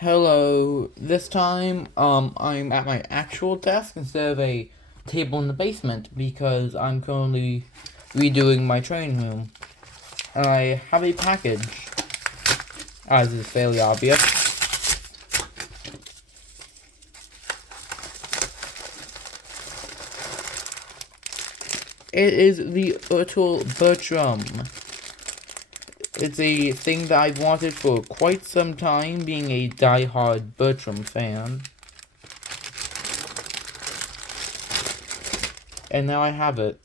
Hello. This time, I'm at my actual desk instead of a table in the basement because I'm currently redoing my training room. And I have a package, as is fairly obvious. It is the ERTL Bertram. It's a thing that I've wanted for quite some time, being a die-hard Bertram fan. And now I have it.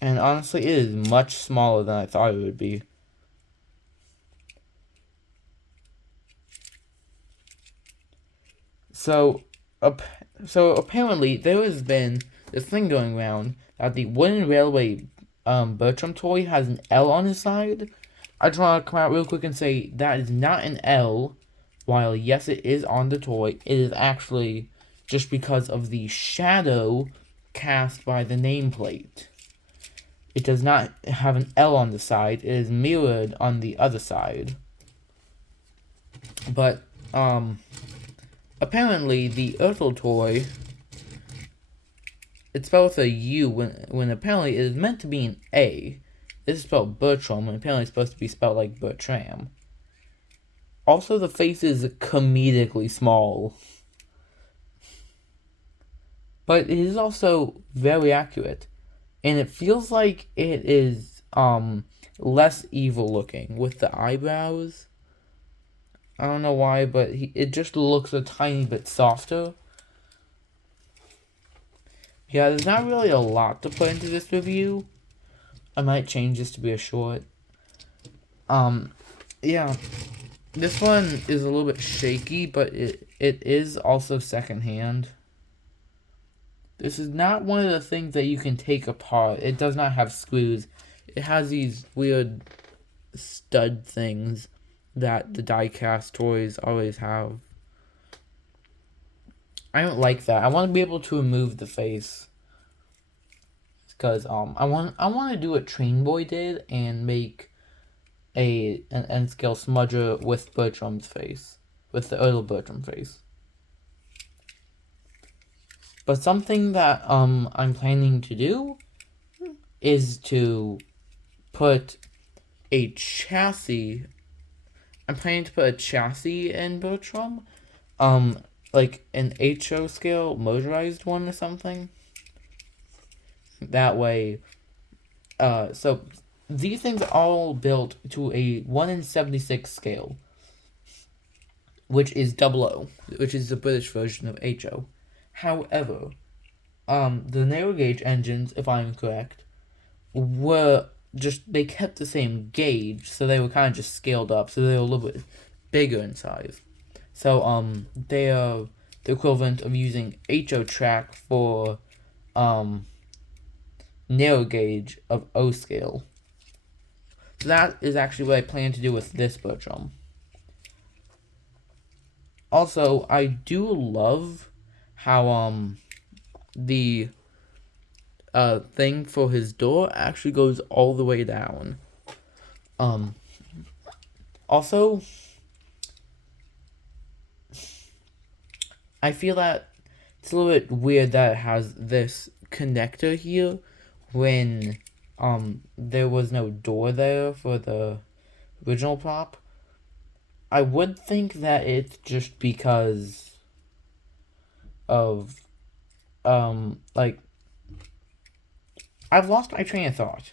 And honestly, it is much smaller than I thought it would be. So, apparently there has been this thing going around that the wooden railway Bertram toy has an L on his side. I just want to come out real quick and say that is not an L. While yes, it is on the toy, it is actually just because of the shadow cast by the nameplate. It does not have an L on the side. It is mirrored on the other side. But apparently the ERTL toy, it's spelled with a U when apparently it is meant to be an A. This is spelled Bertram, and apparently it's supposed to be spelled like Bertram. Also, the face is comedically small. But it is also very accurate. And it feels like it is less evil looking with the eyebrows. I don't know why, but it just looks a tiny bit softer. Yeah, there's not really a lot to put into this review. I might change this to be a short. Yeah. This one is a little bit shaky, but it is also secondhand. This is not one of the things that you can take apart. It does not have screws. It has these weird stud things that the die-cast toys always have. I don't like that. I want to be able to remove the face. Because I want to do what Train Boy did and make an N-scale smudger with Bertram's face. With the ERTL Bertram face. But something that I'm planning to do is to put a chassis. I'm planning to put a chassis in Bertram. Like an HO scale motorized one or something. That way, so these things are all built to a 1 in 76 scale, which is 00, which is the British version of HO. However, the narrow gauge engines, if I'm correct, they kept the same gauge, so they were kind of just scaled up, so they were a little bit bigger in size. So, they are the equivalent of using HO track for, narrow gauge of O scale. So that is actually what I plan to do with this Bertram. Also, I do love how, the thing for his door actually goes all the way down. Also, I feel that it's a little bit weird that it has this connector here when there was no door there for the original prop. I would think that it's just because of like, I've lost my train of thought.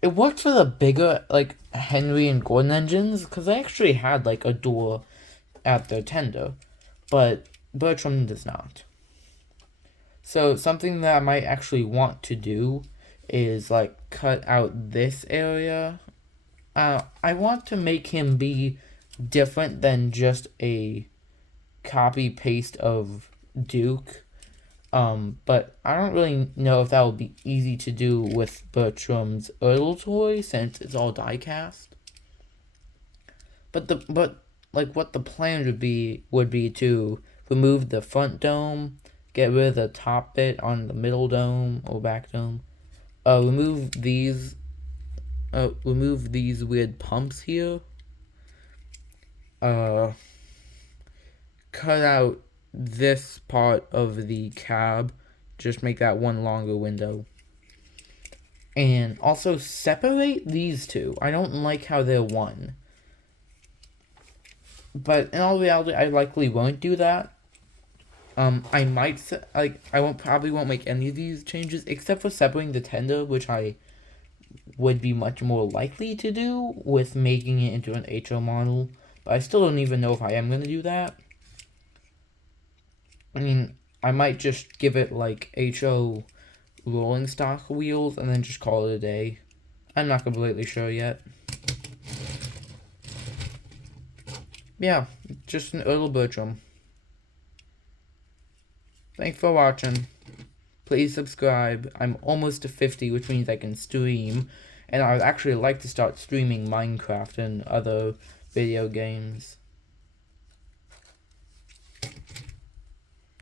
It worked for the bigger, like, Henry and Gordon engines, because they actually had, like, a door at their tender, but Bertram does not. So something that I might actually want to do is, like, cut out this area. I want to make him be different than just a copy-paste of Duke. But I don't really know if that would be easy to do with Bertram's ERTL toy since it's all die-cast. But what the plan would be to remove the front dome, get rid of the top bit on the middle dome or back dome, remove these weird pumps here, cut out this part of the cab, just make that one longer window. And also separate these two. I don't like how they're one. But in all reality, I likely won't do that. I might, probably won't make any of these changes, except for separating the tender, which I would be much more likely to do with making it into an HO model. But I still don't even know if I am going to do that. I mean, I might just give it like HO rolling stock wheels and then just call it a day. I'm not completely sure yet. Yeah, just an ERTL Bertram. Thanks for watching. Please subscribe. I'm almost to 50, which means I can stream. And I would actually like to start streaming Minecraft and other video games.